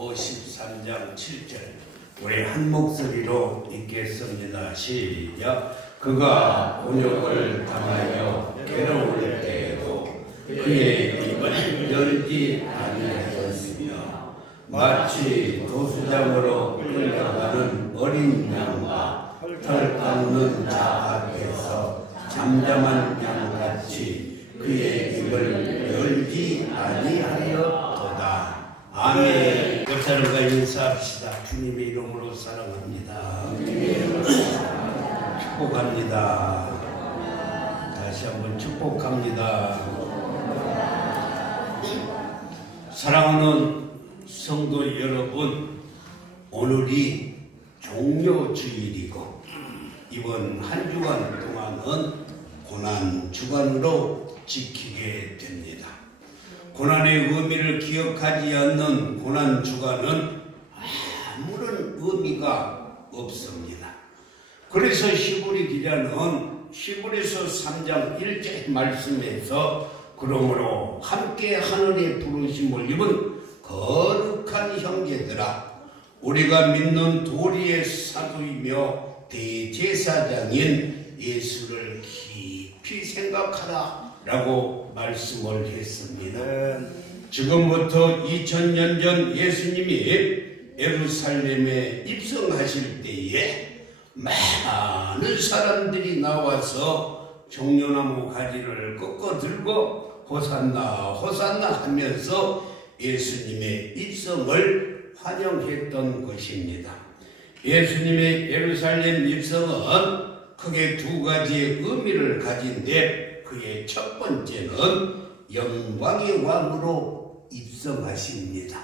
53장 7절 우리 한 목소리로 읽겠습니다. 시작. 그가 곤욕을 당하여 괴로울 때에도 그의 입을 열지 아니하였으며 마치 도수장으로 끌려가는 어린 양과 털 깎는 자 앞에서 잠잠한 양같이 그의 입을 열지 아니하였도다. 아멘. 옆 사람과 인사합시다. 주님의 이름으로 사랑합니다. 축복합니다. 다시 한번 축복합니다. 사랑하는 성도 여러분, 오늘이 종료주일이고 이번 한 주간 동안은 고난주간으로 지키게 됩니다. 고난의 의미를 기억하지 않는 고난주간은 아무런 의미가 없습니다. 그래서 히브리 기자는 히브리서 3장 1절 말씀에서 그러므로 함께 하늘의 부르심을 입은 거룩한 형제들아, 우리가 믿는 도리의 사도이며 대제사장인 예수를 깊이 생각하라 라고 말씀을 했습니다. 지금부터 2000년 전 예수님이 예루살렘에 입성하실 때에 많은 사람들이 나와서 종려나무 가지를 꺾어 들고 호산나 호산나 하면서 예수님의 입성을 환영했던 것입니다. 예수님의 예루살렘 입성은 크게 두 가지의 의미를 가진데 그의 첫 번째는 영광의 왕으로 입성하십니다.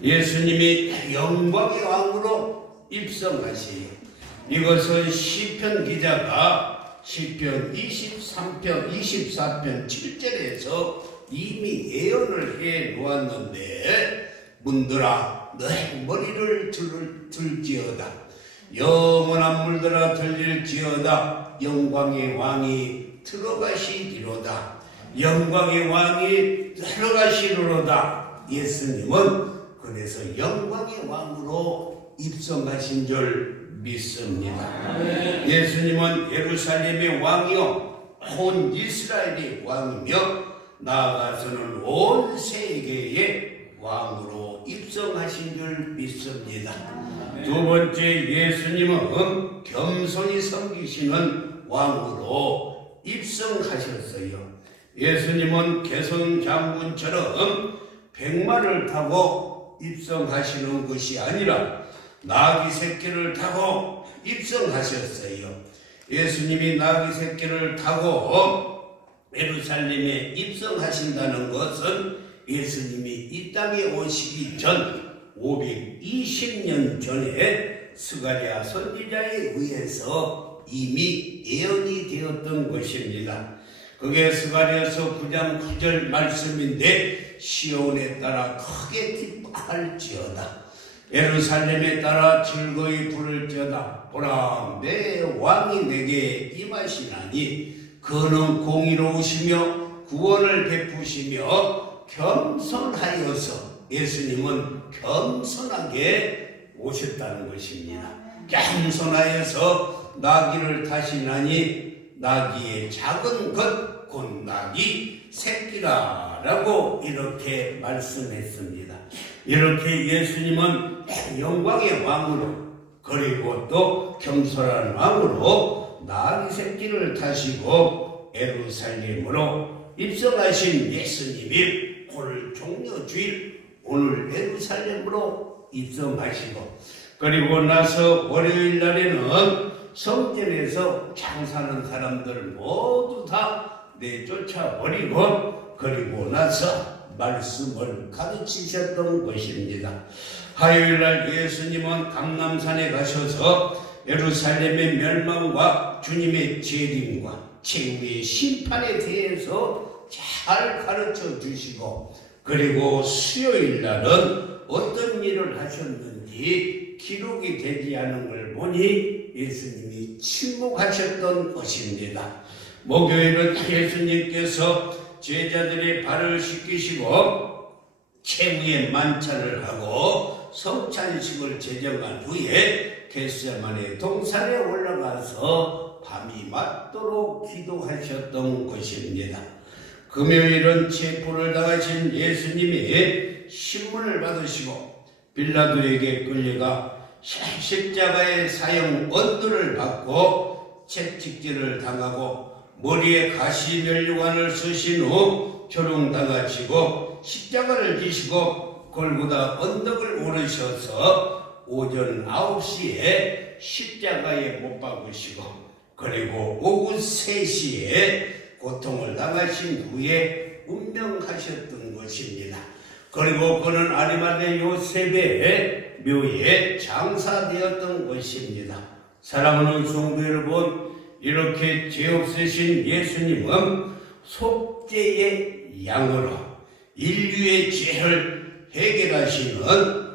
예수님이 영광의 왕으로 입성하시요. 이것은 시편 기자가 시편 23편 24편 7절에서 이미 예언을 해 놓았는데, 문들아 너의 머리를 들지어다. 영원한 물들아 들릴지어다. 영광의 왕이 들어가시리로다. 영광의 왕이 들어가시리로다. 예수님은 그래서 영광의 왕으로 입성하신 줄 믿습니다. 예수님은 예루살렘의 왕이요 온 이스라엘의 왕이며 나아가서는 온 세계의 왕으로 입성하신 줄 믿습니다. 두 번째, 예수님은 겸손히 섬기시는 왕으로 입성하셨어요. 예수님은 개성 장군처럼 백마를 타고 입성하시는 것이 아니라 나귀 새끼를 타고 입성하셨어요. 예수님이 나귀 새끼를 타고 예루살렘에 입성하신다는 것은 예수님이 이 땅에 오시기 전 520년 전에 스가랴 선지자에 의해서 이미 예언이 되었던 것입니다. 그게 스가랴서 9장 9절 말씀인데, 시온에 따라 크게 기뻐할지어다. 예루살렘에 따라 즐거이 부를지어다. 보라, 내 왕이 내게 임하시나니 그는 공의로우시며 구원을 베푸시며 겸손하여서, 예수님은 겸손하게 오셨다는 것입니다. 겸손하여서 나귀를 타시나니 나귀의 작은 것 곧 나귀 새끼라라고 이렇게 말씀했습니다. 이렇게 예수님은 영광의 왕으로, 그리고 또 겸손한 왕으로 나귀 새끼를 타시고 예루살렘으로 입성하신 예수님이 오늘 종료주일 오늘 예루살렘으로 입성하시고, 그리고 나서 월요일 날에는 성전에서 장사하는 사람들 모두 다 내쫓아버리고, 그리고 나서 말씀을 가르치셨던 것입니다. 화요일날 예수님은 감람산에 가셔서 예루살렘의 멸망과 주님의 재림과 최후의 심판에 대해서 잘 가르쳐 주시고, 그리고 수요일날은 어떤 일을 하셨는지 기록이 되지 않은 걸 보니 예수님이 침묵하셨던 것입니다. 목요일은 예수님께서 제자들의 발을 씻기시고 최후의 만찬을 하고 성찬식을 제정한 후에 겟세마네 동산에 올라가서 밤이 맞도록 기도하셨던 것입니다. 금요일은 체포를 당하신 예수님이 신문을 받으시고 빌라도에게 끌려가 십자가의 사형 언도를 받고 채찍질을 당하고 머리에 가시면류관을 쓰신 후 조롱당하시고 십자가를 지시고 골고다 언덕을 오르셔서 오전 9시에 십자가에 못 박으시고 그리고 오후 3시에 고통을 당하신 후에 운명하셨던 것입니다. 그리고 그는 아리마대 요셉의 묘에 장사되었던 것입니다. 사랑하는 성도 여러분, 이렇게 죄 없으신 예수님은 속죄의 양으로 인류의 죄를 해결하시는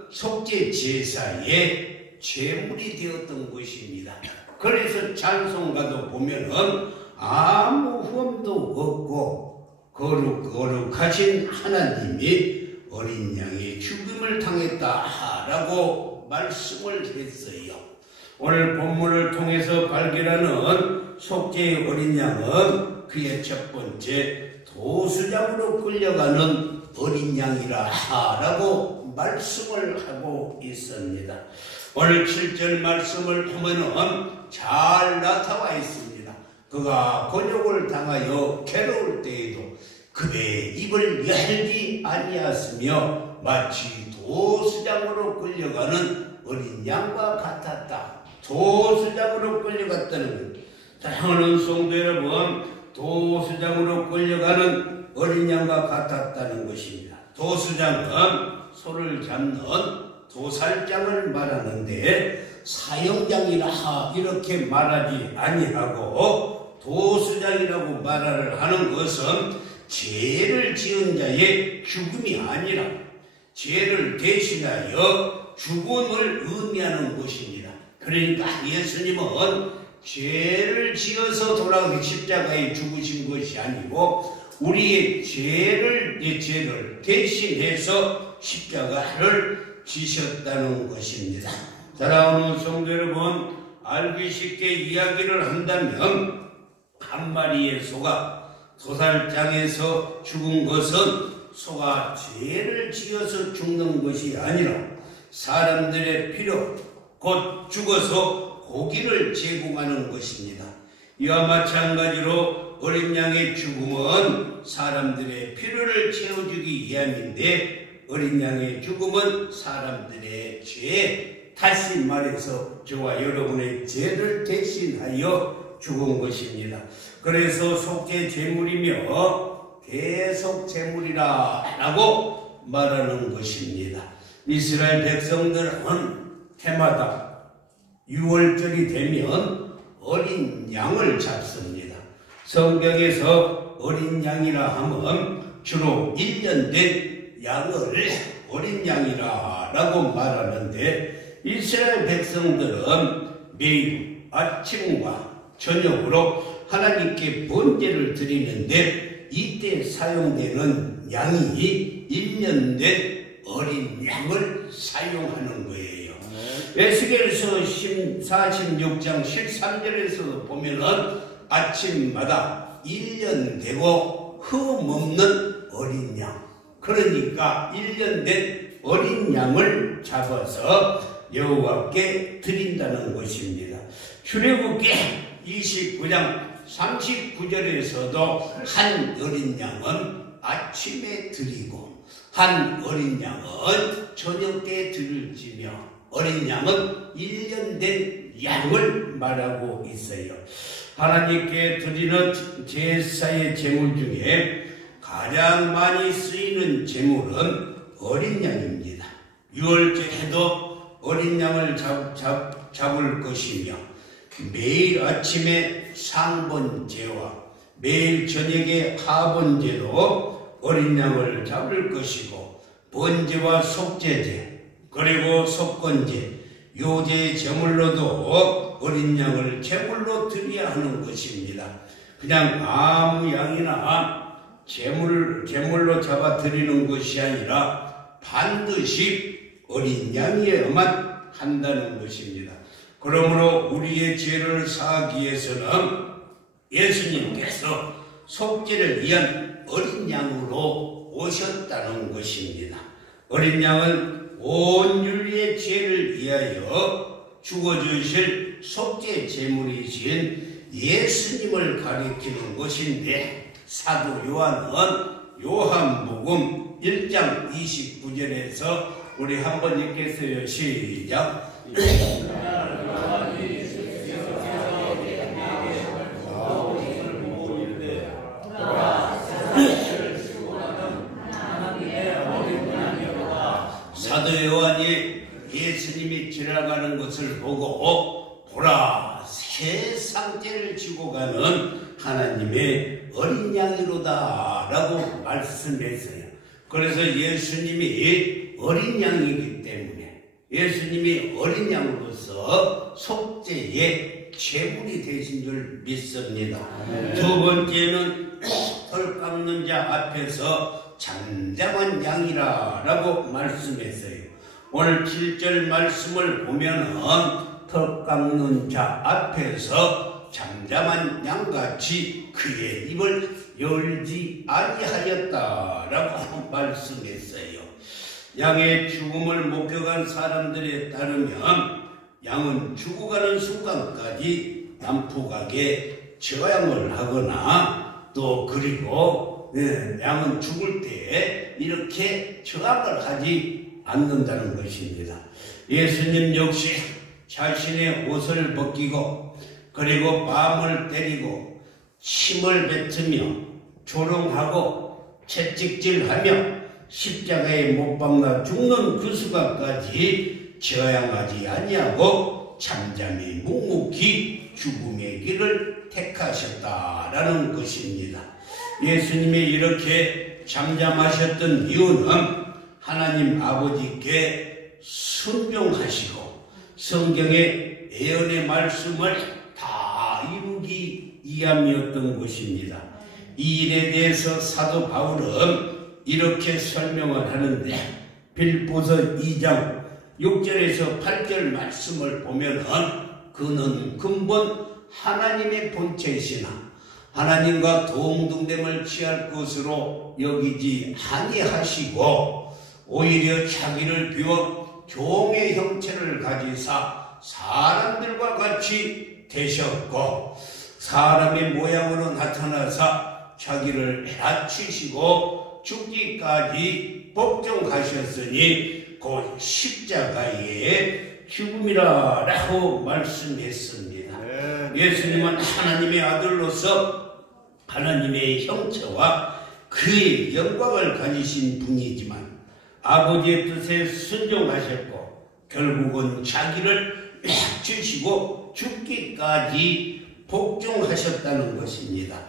속죄 제사의 제물이 되었던 것입니다. 그래서 찬송가도 보면은 아무 흠도 없고 거룩하신 하나님이 어린 양의 죽임을 당했다라고 말씀을 했어요. 오늘 본문을 통해서 발견하는 속죄의 어린 양은 그의 첫 번째 도수장으로 끌려가는 어린 양이라고 말씀을 하고 있습니다. 오늘 7절 말씀을 보면은 잘 나타나 있습니다. 그가 곤욕을 당하여 괴로울 때에도 그의 입을 열지 아니하였으며 마치 도수장으로 끌려가는 어린 양과 같았다. 도수장으로 끌려갔다는 것. 사랑하는 성도 여러분, 도수장으로 끌려가는 어린 양과 같았다는 것입니다. 도수장은 소를 잡는 도살장을 말하는데 사형장이라 이렇게 말하지 아니하고 도수장이라고 말을 하는 것은 죄를 지은 자의 죽음이 아니라 죄를 대신하여 죽음을 의미하는 것입니다. 그러니까 예수님은 죄를 지어서 돌아가서 십자가에 죽으신 것이 아니고 우리의 죄를 대신해서 십자가를 지셨다는 것입니다. 사랑하는 성도 여러분, 알기 쉽게 이야기를 한다면 한 마리의 소가 도살장에서 죽은 것은 소가 죄를 지어서 죽는 것이 아니라 사람들의 피로 곧 죽어서 고기를 제공하는 것입니다. 이와 마찬가지로 어린 양의 죽음은 사람들의 필요를 채워주기 위함인데 어린 양의 죽음은 사람들의 죄, 다시 말해서 저와 여러분의 죄를 대신하여 죽은 것입니다. 그래서 속죄 제물이며 계속 제물이라 라고 말하는 것입니다. 이스라엘 백성들은 해마다 6월절이 되면 어린 양을 잡습니다. 성경에서 어린 양이라 하면 주로 1년 된 양을 어린 양이라 라고 말하는데 이스라엘 백성들은 매일 아침과 저녁으로 하나님께 번제를 드리는데 이때 사용되는 양이 1년 된 어린 양을 사용하는 거예요. 에스겔서 46장 13절에서 보면은 아침마다 1년 되고 흠없는 어린 양, 그러니까 1년 된 어린 양을 잡아서 여호와께 드린다는 것입니다. 출애굽기 29장 39절에서도 한 어린 양은 아침에 드리고 한 어린 양은 저녁 때 드릴지며 어린 양은 1년 된 양을 말하고 있어요. 하나님께 드리는 제사의 제물 중에 가장 많이 쓰이는 제물은 어린 양입니다. 6월절에도 어린 양을 잡을 것이며 매일 아침에 상번제와 매일 저녁에 하번제로 어린 양을 잡을 것이고 번제와 속죄제 그리고 속건제 요제 제물로도 어린 양을 제물로 드려야 하는 것입니다. 그냥 아무 양이나 제물로 잡아 드리는 것이 아니라 반드시 어린 양이어야만 한다는 것입니다. 그러므로 우리의 죄를 사하기 위해서는 예수님께서 속죄를 위한 어린 양으로 오셨다는 것입니다. 어린 양은 온 인류의 죄를 위하여 죽어주실 속죄 제물이신 예수님을 가리키는 것인데, 사도 요한은 요한복음 1장 29절에서 우리 한번 읽겠어요. 시작. 사도 요한이 예수님이 지나가는 것을 보고 보라, 세상 죄를 지고 가는 하나님의 어린 양이로다 라고 말씀했어요. 그래서 예수님이 어린 양이기 때문에 예수님이 어린 양으로서 속죄의 제물이 되신 줄 믿습니다. 두 번째는 털 깎는 자 앞에서 잠잠한 양이라 라고 말씀했어요. 오늘 7절 말씀을 보면은 털 깎는 자 앞에서 잠잠한 양같이 그의 입을 열지 아니하였다라고 말씀했어요. 양의 죽음을 목격한 사람들에 따르면 양은 죽어가는 순간까지 난폭하게 저항을 하거나 또 그리고 양은 죽을 때 이렇게 저항을 하지 않는다는 것입니다. 예수님 역시 자신의 옷을 벗기고 그리고 뺨을 때리고 침을 뱉으며 조롱하고 채찍질하며 십자가에 못 박나 죽는 그 수가까지 저항하지 아니하고 잠잠히 묵묵히 죽음의 길을 택하셨다라는 것입니다. 예수님이 이렇게 잠잠하셨던 이유는 하나님 아버지께 순종하시고 성경의 예언의 말씀을 다 이루기 위함이었던 것입니다. 이 일에 대해서 사도 바울은 이렇게 설명을 하는데, 빌보서 2장 6절에서 8절 말씀을 보면은 그는 근본 하나님의 본체시나 하나님과 동등됨을 취할 것으로 여기지 아니하시고 오히려 자기를 비워 종의 형체를 가지사 사람들과 같이 되셨고 사람의 모양으로 나타나사 자기를 낮추시고 죽기까지 복종하셨으니 곧 십자가의 죽음이라 라고 말씀했습니다. 예수님은 하나님의 아들로서 하나님의 형체와 그의 영광을 가지신 분이지만 아버지의 뜻에 순종하셨고 결국은 자기를 낮추시고 죽기까지 복종하셨다는 것입니다.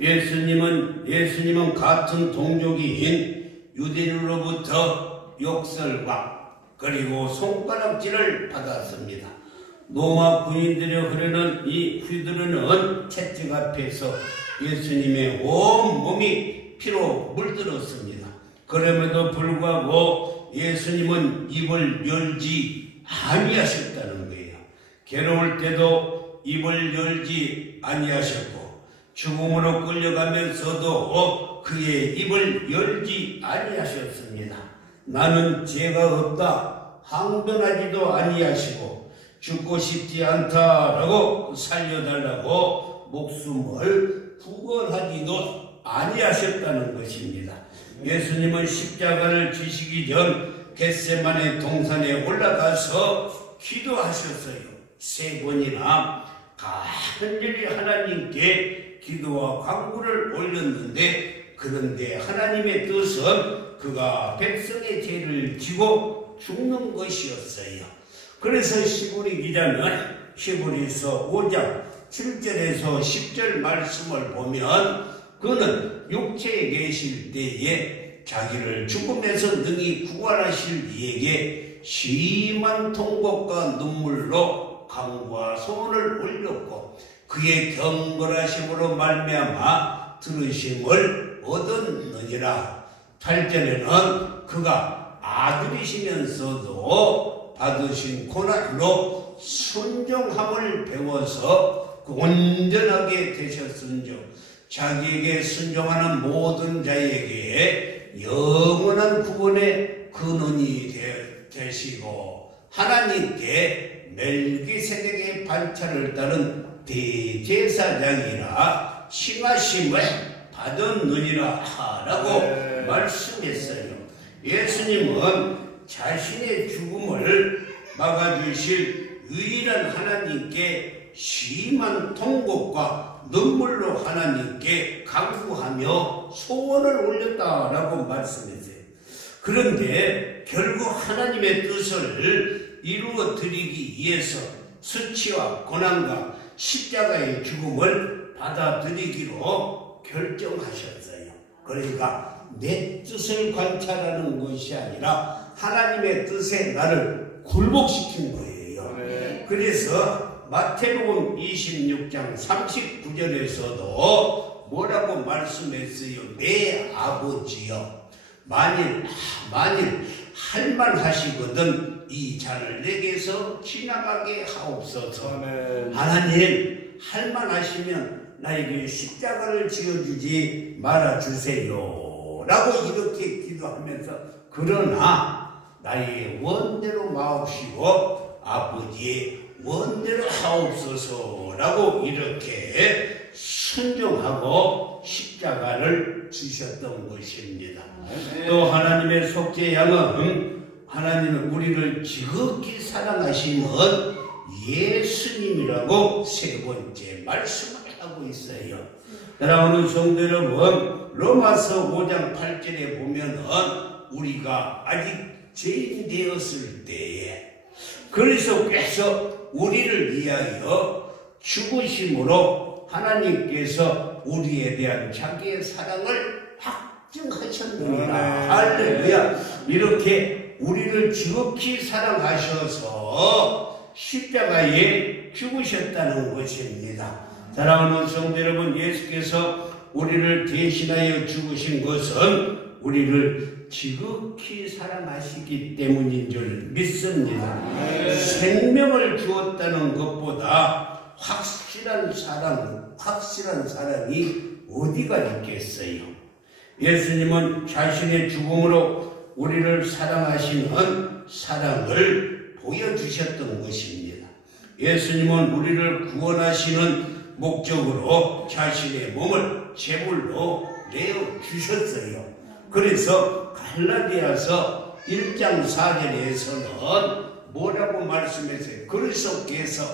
예수님은 같은 동족인 유대인으로부터 욕설과 그리고 손가락질을 받았습니다. 로마 군인들이 흐르는 이 휘두르는 채찍 앞에서 예수님의 온 몸이 피로 물들었습니다. 그럼에도 불구하고 예수님은 입을 열지 아니하셨다는 거예요. 괴로울 때도 입을 열지 아니하셨고 죽음으로 끌려가면서도 그의 입을 열지 아니하셨습니다. 나는 죄가 없다 항변하지도 아니하시고 죽고 싶지 않다라고 살려달라고 목숨을 구걸하지도 아니하셨다는 것입니다. 예수님은 십자가를 지시기 전 겟세마네 동산에 올라가서 기도하셨어요. 3번이나 간절히 하나님께 기도와 간구를 올렸는데, 그런데 하나님의 뜻은 그가 백성의 죄를 지고 죽는 것이었어요. 그래서 시부리 기자는 히브리서 5장 7절에서 10절 말씀을 보면 그는 육체에 계실 때에 자기를 죽음에서 능히 구원하실 이에게 심한 통곡과 눈물로 간구와 소원을 올렸고 그의 경건하심으로 말미암아 들으심을 얻었느니라. 8절에는 그가 아들이시면서도 받으신 고난으로 순종함을 배워서 온전하게 되셨은즉 자기에게 순종하는 모든 자에게 영원한 구원의 근원이 되시고 하나님께 멜기세덱의 반차를 따른 대제사장이라 칭하심을 받았느니라 라고 말씀했어요. 예수님은 자신의 죽음을 막아주실 유일한 하나님께 심한 통곡과 눈물로 하나님께 간구하며 소원을 올렸다라고 말씀했어요. 그런데 결국 하나님의 뜻을 이루어 드리기 위해서 수치와 고난과 십자가의 죽음을 받아들이기로 결정하셨어요. 그러니까 내 뜻을 관찰하는 것이 아니라 하나님의 뜻에 나를 굴복시킨 거예요. 그래서 마태복음 26장 39절에서도 뭐라고 말씀했어요? 내 아버지여 만일 할만하시거든 이 잔을 내게서 지나가게 하옵소서. 하나님 할만하시면 나에게 십자가를 지어주지 말아주세요 라고 이렇게 기도하면서 그러나 나의 원대로 마옵시고 아버지의 원대로 하옵소서 라고 이렇게 순종하고 십자가를 주셨던 것입니다. 또 하나님의 속죄 양은 하나님은 우리를 지극히 사랑하시는 예수님이라고 세 번째 말씀을 하고 있어요. 사랑하는 성도 여러분, 로마서 5장 8절에 보면은 우리가 아직 죄인 되었을 때에 그리스도께서 우리를 위하여 죽으심으로 하나님께서 우리에 대한 자기의 사랑을 확증하셨느니라. 할렐루야. 이렇게 우리를 지극히 사랑하셔서 십자가에 죽으셨다는 것입니다. 사랑하는 성도 여러분, 예수께서 우리를 대신하여 죽으신 것은 우리를 지극히 사랑하시기 때문인 줄 믿습니다. 생명을 주었다는 것보다 확실한 사랑이 어디가 있겠어요? 예수님은 자신의 죽음으로 우리를 사랑하시는 사랑을 보여주셨던 것입니다. 예수님은 우리를 구원하시는 목적으로 자신의 몸을 제물로 내어주셨어요. 그래서 갈라디아서 1장 4절에서는 뭐라고 말씀했어요? 그리스도께서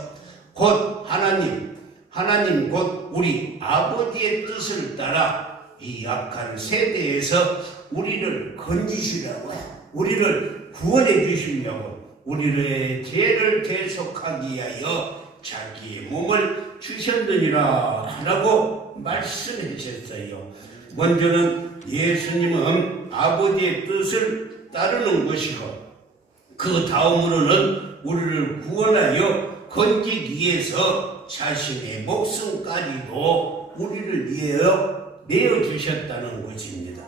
곧 하나님 곧 우리 아버지의 뜻을 따라 이 악한 세대에서 우리를 건지시라고요. 우리를 구원해 주시려고 우리의 죄를 대속하기 위하여 자기의 몸을 주셨느니라 라고 말씀하셨어요. 먼저는 예수님은 아버지의 뜻을 따르는 것이고 그 다음으로는 우리를 구원하여 건지기 위해서 자신의 목숨까지도 우리를 위하여 내어주셨다는 것입니다.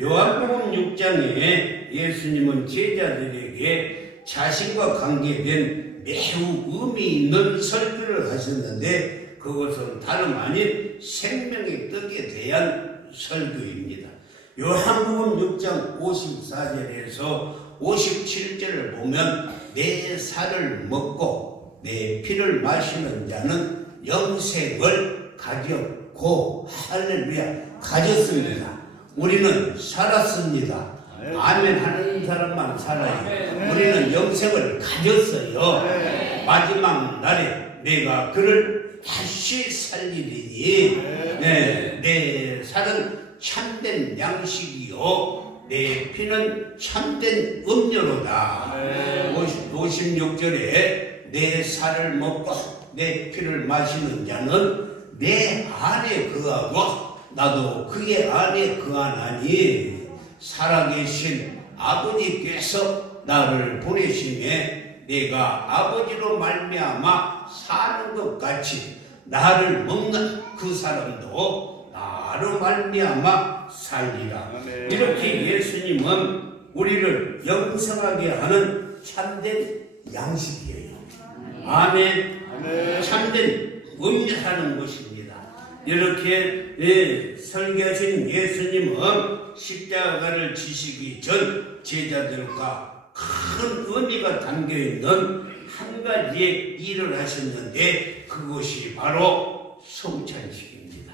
요한복음 6장에 예수님은 제자들에게 자신과 관계된 매우 의미 있는 설교를 하셨는데 그것은 다름 아닌 생명의 떡에 대한 설교입니다. 요한복음 6장 54절에서 57절을 보면 내 살을 먹고 내 피를 마시는 자는 영생을 가졌고 할렐루야 가졌습니다. 우리는 살았습니다. 아멘 하는 사람만 살아요. 우리는 영생을 가졌어요. 마지막 날에 내가 그를 다시 살리리니 내 살은 참된 양식이요 내 피는 참된 음료로다. 56절에 내 살을 먹고 내 피를 마시는 자는 내 안에 거하고 나도 그의 안에 거하나니 살아계신 아버지께서 나를 보내심에 내가 아버지로 말미암아 사는 것 같이 나를 먹는 그 사람도 나로 말미암아 살리라. 이렇게 예수님은 우리를 영성하게 하는 참된 양식이에요. 아멘. 참된 음료하는 것입니다. 이렇게 설계하신 예수님은 십자가를 지시기 전 제자들과 큰 의미가 담겨있는 한 가지의 일을 하셨는데 그것이 바로 성찬식입니다.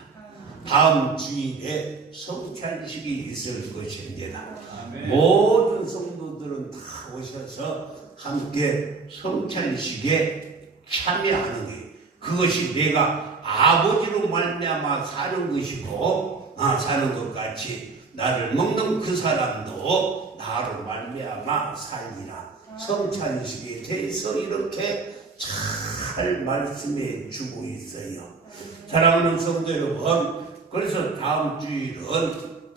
다음 주일에 성찬식이 있을 것입니다. 아멘. 모든 성도들은 다 오셔서 함께 성찬식에 참여하는 거예요. 그것이 내가 아버지로 말미암아 사는 것이고 사는 것 같이 나를 먹는 그 사람도 나로 말미암아 살리라. 성찬식에 대해서 이렇게 잘 말씀해 주고 있어요. 사랑하는 성도 여러분, 그래서 다음 주일은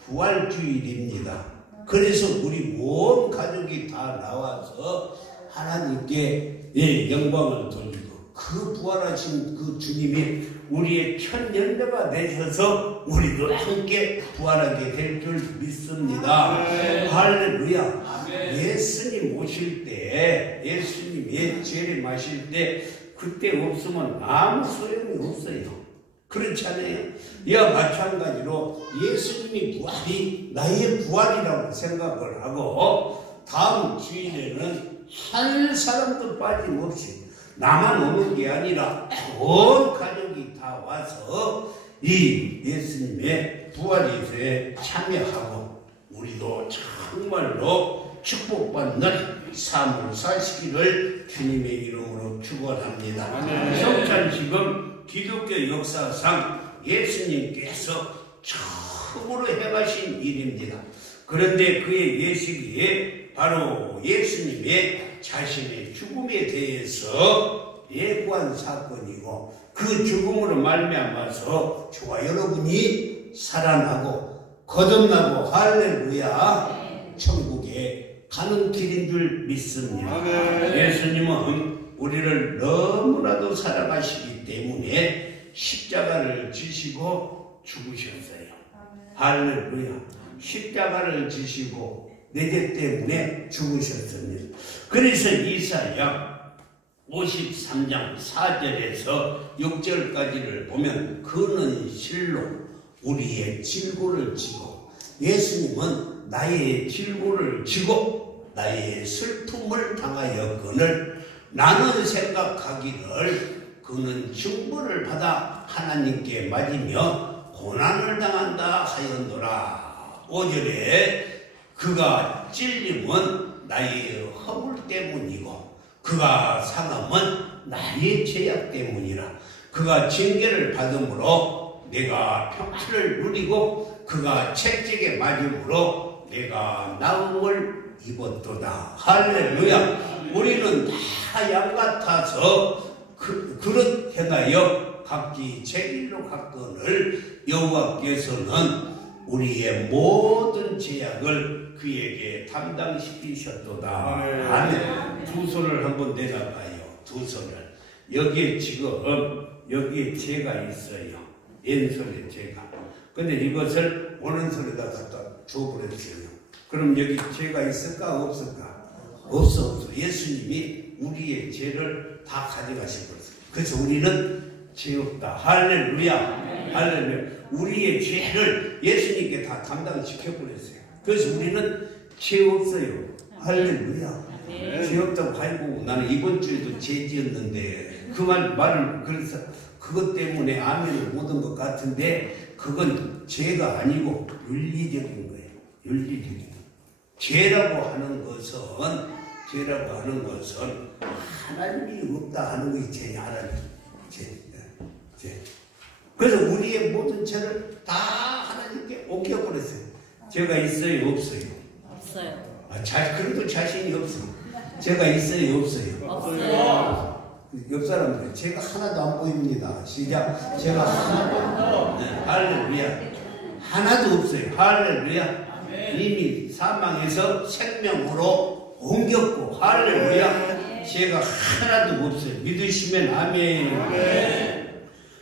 부활주일입니다. 그래서 우리 온 가족이 다 나와서 하나님께 영광을 돌리고 그 부활하신 그 주님이 우리의 천년배가 되셔서 우리도 함께 부활하게 될 줄 믿습니다. 할렐루야. 예수님 오실 때, 예수님이 재림하실 때 그때 없으면 아무 소용이 없어요. 그렇잖아요. 이와 마찬가지로 예수님이 부활이 나의 부활이라고 생각을 하고 다음 주일에는 한 사람도 빠짐없이 나만 오는 게 아니라 온 가족이 다 와서 이 예수님의 부활일에 참여하고 우리도 정말로 축복받는 삶을 사시기를 주님의 이름으로 축원합니다. 성찬식은 기독교 역사상 예수님께서 처음으로 행하신 일입니다. 그런데 그의 예식이 바로 예수님의 자신의 죽음에 대해서 예고한 사건이고 그 죽음으로 말미암아서 저와 여러분이 살아나고 거듭나고 할렐루야 천국에 가는 길인 줄 믿습니다. 예수님은 우리를 너무나도 사랑하시기 때문에 십자가를 지시고 죽으셨어요. 할렐루야. 십자가를 지시고 내 죄 때문에 죽으셨습니다. 그래서 이사야 53장 4절에서 6절까지를 보면 그는 실로 우리의 질고를 지고 예수님은 나의 질고를 지고 나의 슬픔을 당하였거늘 나는 생각하기를 그는 중보를 받아 하나님께 맞으며 고난을 당한다 하였노라. 5절에 그가 찔림은 나의 허물 때문이고 그가 상함은 나의 죄악 때문이라. 그가 징계를 받음으로 내가 평안을 누리고 그가 채찍에 맞음으로 내가 나음을 입었도다. 할렐루야. 우리는 다 양같아서 그릇 행하여 각기 제 길로 갔거늘 여호와께서는 우리의 모든 죄악을 그에게 담당시키셨도다. 아멘. 두 손을 한번 내려봐요. 두 손을. 여기에 지금 여기에 죄가 있어요. 왼손에 죄가. 근데 이것을 오른손에다 갖다 줘버렸어요. 그럼 여기 죄가 있을까 없을까? 없어. 예수님이 우리의 죄를 다 가져가셔버렸어요. 그래서 우리는 죄 없다. 할렐루야. 할렐루야. 우리의 죄를 예수님께 다 담당시켜버렸어요. 그래서 우리는 죄 없어요. 할렐루야. 죄 없다고 아이고 나는 이번 주에도 죄 지었는데 그 말을 그래서 그것 때문에 아멘을 못 한 것 같은데 그건 죄가 아니고 윤리적인 거예요. 윤리적인 거. 죄라고 하는 것은 하나님이 없다 하는 것이 죄냐. 하나님. 죄. 그래서 우리의 모든 죄를 다 하나님께 옮겨버렸어요. 죄가 있어요? 없어요? 없어요. 그래도 자신이 없어. 죄가 있어요? 없어요? 없어요. 옆 사람들 죄가 하나도 안 보입니다. 시작. 죄가 하나도. 네. 할렐루야. 하나도 없어요. 할렐루야. 이미 사망에서 생명으로 옮겼고 할렐루야. 죄가 하나도 없어요. 믿으시면 아멘.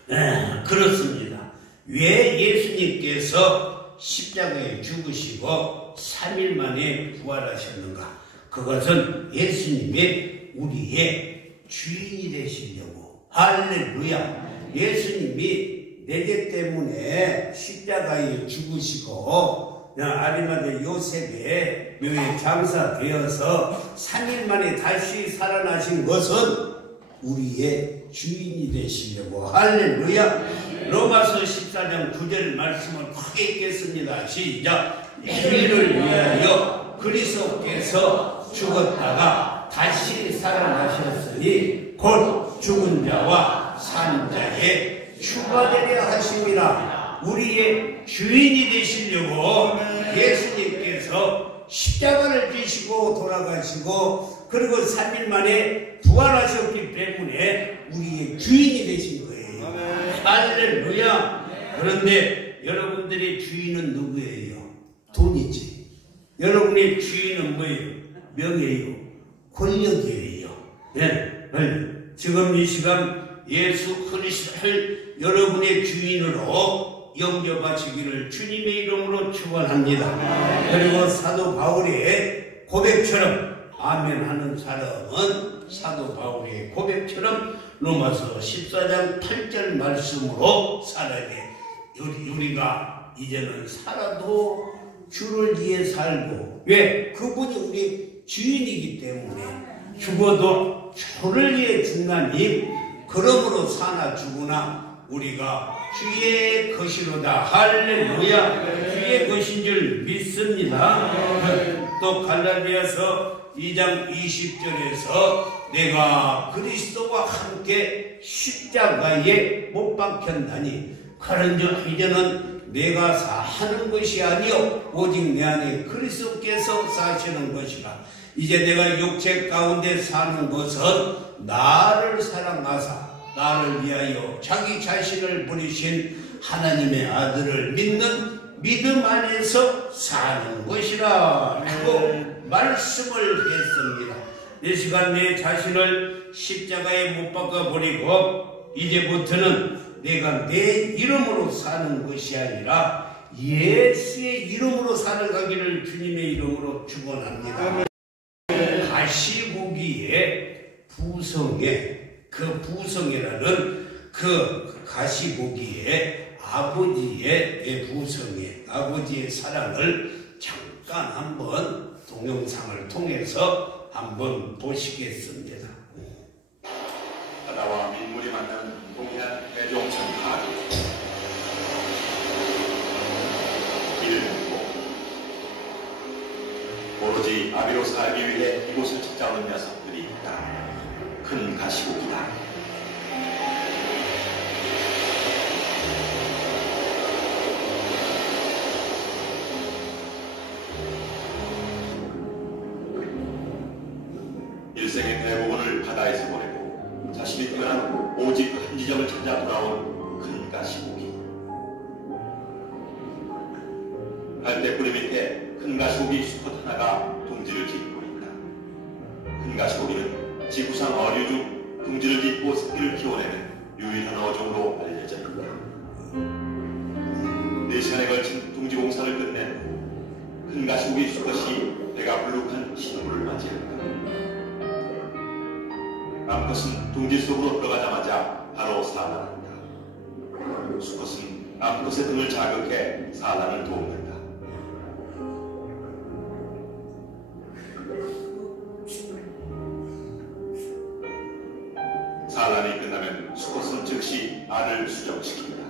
네, 그렇습니다. 왜 예수님께서 십자가에 죽으시고 3일 만에 부활하셨는가? 그것은 예수님이 우리의 주인이 되시려고. 할렐루야. 예수님이 내 죄 때문에 십자가에 죽으시고 아리마대 요셉의 묘에 장사되어서 3일 만에 다시 살아나신 것은 우리의 주인이 되시려고. 할렐루야. 로마서 14장 9절 말씀을 크게 읽겠습니다. 시작. 우리를 위하여 그리스도께서 죽었다가 다시 살아나셨으니 곧 죽은 자와 산 자의 추가되려 하심이라. 우리의 주인이 되시려고 예수님께서 십자가를 지시고 돌아가시고 그리고 3일 만에 부활하셨기 때문에 우리의 주인이 되신 거예요. 할렐루야. 그런데 여러분들의 주인은 누구예요? 돈이지. 여러분의 주인은 뭐예요? 명예예요. 권력이에요. 네. 지금 이 시간 예수 그리스도를 여러분의 주인으로 영접하시기를 주님의 이름으로 축원합니다. 그리고 사도 바울의 고백처럼 아멘 하는 사람은 사도 바울의 고백처럼 로마서 14장 8절 말씀으로 살아야 돼. 우리가 이제는 살아도 주를 위해 살고, 왜? 그분이 우리 주인이기 때문에 죽어도 주를 위해 죽나니 그러므로 사나 죽으나 우리가 주의 것이로다. 할렐루야. 주의 것인 줄 믿습니다. 또 갈라디아서 2장 20절에서 내가 그리스도와 함께 십자가에 못 박혔나니 그런즉 이제는 내가 사는 것이 아니요 오직 내 안에 그리스도께서 사시는 것이라. 이제 내가 육체 가운데 사는 것은 나를 사랑하사 나를 위하여 자기 자신을 버리신 하나님의 아들을 믿는 믿음 안에서 사는 것이라 라고 말씀을 했습니다. 이 시간 내 자신을 십자가에 못 박아버리고 이제부터는 내가 내 이름으로 사는 것이 아니라 예수의 이름으로 살아가기를 주님의 이름으로 축원합니다. 가시고기의 부성에 그 부성이라는 그 가시고기의 아버지의 부성에 아버지의 사랑을 잠깐 한번 동영상을 통해서 한번 보시겠습니다. 바다와 민물이 만나는 동해안 해종천 하류. 이를 묻고 오로지 아비로 살기 위해 이곳을 찾아오는 녀석들이 있다. 큰 가시고기다. 일생의 대부분을 바다에서 보내고 자신이 태어난 오직 한 지점을 찾아 돌아온 큰 가시고기. 갈대뿌리 밑에 큰 가시고기 수컷 하나가 둥지를 짓고 있다. 큰 가시고기는 지구상 어류 중 둥지를 짓고 새끼를 키워내는 유일한 어종으로 알려져 있다. 4시간에 걸친 둥지 공사를 끝낸 후 큰 가시고기 수컷이 배가 불룩한 신호를 맞이한다. 암컷은 둥지 속으로 들어가자마자 바로 산란한다. 수컷은 암컷의 등을 자극해 산란을 도움낸다. 산란이 끝나면 수컷은 즉시 알을 수정시킨다.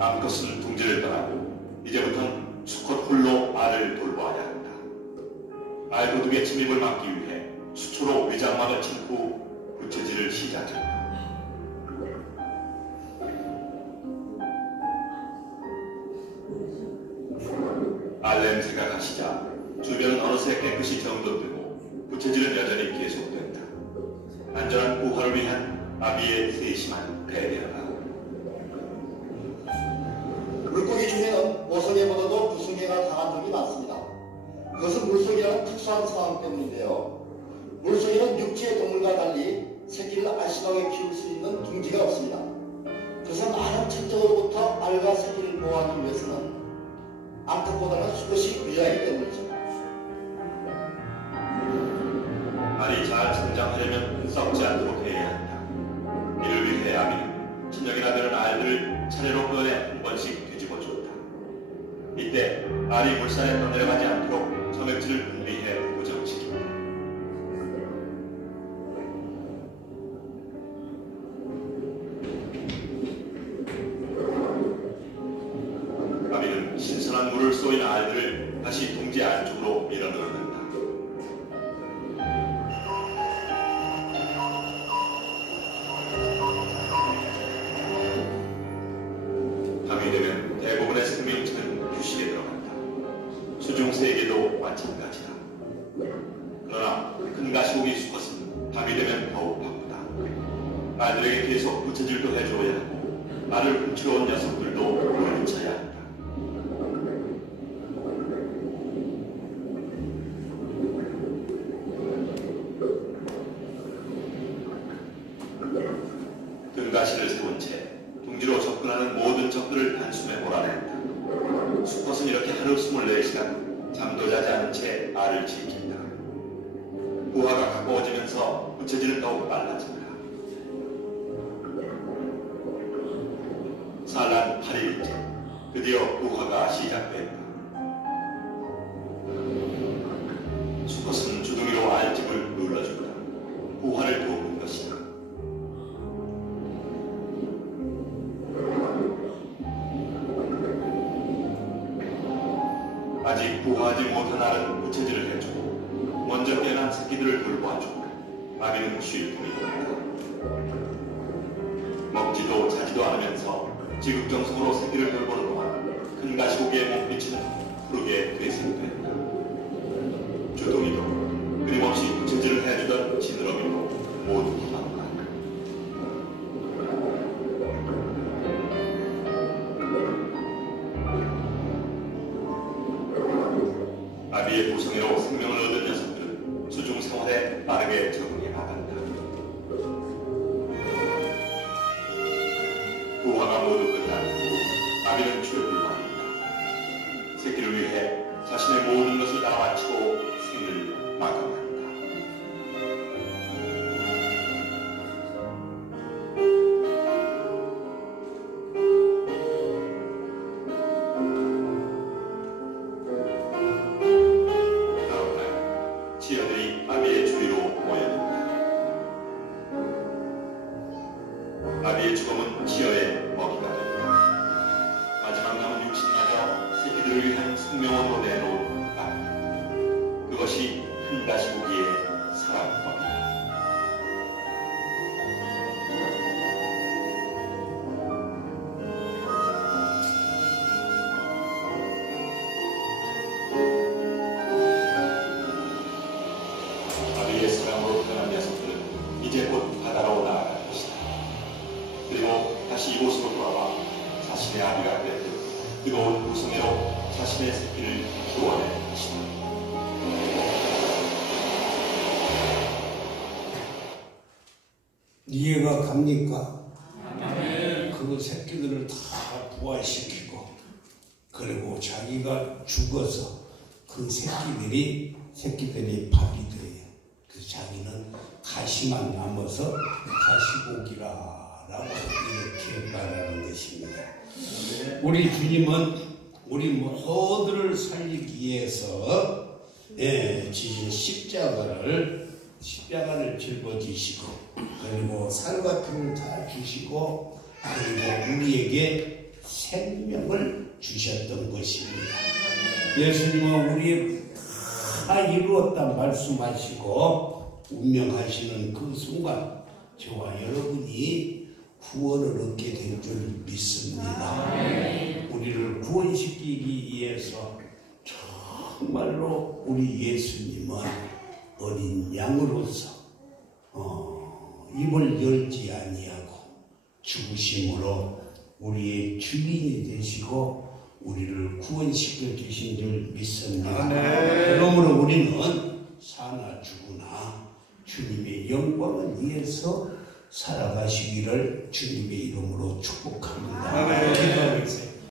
암컷은 둥지를 떠나고 이제부터는 수컷 홀로 알을 돌보아야 한다. 알 도둑의 침입을 막기 위해 수초로 위장막을 친 후 부채질을 시작한다. 알 냄새가 가시자 주변은 어느새 깨끗이 정돈되고 부채질은 여전히 계속된다. 안전한 부화를 위한 아비의 세심한 배려다. 물고기 중에는 어성애보다도 부성애가 강한 적이 많습니다. 그것은 물속이라는 특수한 상황 때문인데요. 물속에는 육지의 동물과 달리 새끼를 알심하게 키울 수 있는 둥지가 없습니다. 그래서 많은 천적으로부터 알과 새끼를 보호하기 위해서는 암탉보다는 수컷이 유리하기 때문이죠. 알이 잘 성장하려면 썩지 않도록 해야 한다. 이를 위해 아비는 저녁이나 되는 알들을 차례로 꺼내 한 번씩 뒤집어 주었다. 이때 알이 물살에 떠내려가지 않도록 점액질을 분비해 고정시킨다. 아비는 신선한 물을 쏘인 알들을 다시 둥지 안쪽으로 밀어 넣는다. 밤이 되면 대부분의 생명체는 휴식에 들어간다. 수중 세계도 마찬가지다. 그러나 큰 가시고기 수컷은 밤이 되면 더욱 바쁘다. 알들에게 계속 부채질도 해줘야 하고 알을 훔치러 온 녀석들도 물리쳐야 한다. 등가시를 세운 채 둥지로 접근하는 모든 적들을 단숨에 몰아낸다. 수컷은 이렇게 하루 24시간 잠도 자지 않은 채 알을 지킨다. 부화가 가까워지면서 부채질은 더욱 빨라진다. 산란 8일째 드디어 부화가 시작된다. 수컷은 주둥이로 알집을 눌러준다. 부화를 도우는 것이다. 아직 부화하지 못한 알은 부채질을 해주고 먼저 깨어난 새끼들을 돌봐주고 아비는 쉴 뿐이다. 먹지도 자지도 않으면서 지극정성으로 새끼를 돌보는 동안 큰 가시고기의 몸빛은 푸르게 되새된다. 주둥이도 끊임없이 부채질을 해주던 지느러미도 모두 희망한다. 아비의 구성애로 생명을 얻은 녀석들은 수중 생활에 빠르게 적응해 나간다. 부화가 모두 끝난 후 아비는 최불망한다. 새끼를 위해 자신의 모든 것을 다 바치고 생을 마감한다. 치어들이 아비의 주위로 모여든다. 아비의 죽음은 치어의 먹이가 된다. 마지막 남은 육신마저 새끼들을 위한 생명원으로 내놓은 아비. 그것이 큰 가시고기의 사랑법이다. 아비의 사랑으로 태어난 녀석들은 이제 곧 바다로 나아갈 것이다. 그리고 다시 이곳으로 돌아와 자신의 아비가 되듯 뜨거운 구성애로 자신의 새끼를 키워낼 것이다. 이해가 갑니까? 그 새끼들을 다 부화시키고 그리고 자기가 죽어서 그 새끼들이 밥이 돼요. 그래서 자기는 가시만 남아서 가시고기라라고 이렇게 말하는 것입니다. 우리 주님은 우리 모두를 살리기 위해서 지신 십자가를 짊어지시고 그리고 살과 피를 다 주시고 그리고 우리에게 생명을 주셨던 것입니다. 예수님은 우리의 다 이루었다 말씀하시고 운명하시는 그 순간 저와 여러분이 구원을 얻게 된 줄 믿습니다. 우리를 구원시키기 위해서 정말로 우리 예수님은 어린 양으로서 입을 열지 아니하고 죽으심으로 우리의 주인이 되시고 우리를 구원시켜 주신 줄 믿습니다. 그러므로 우리는 사나 죽으나 주님의 영광을 위해서 살아가시기를 주님의 이름으로 축복합니다. 기도하겠습니다.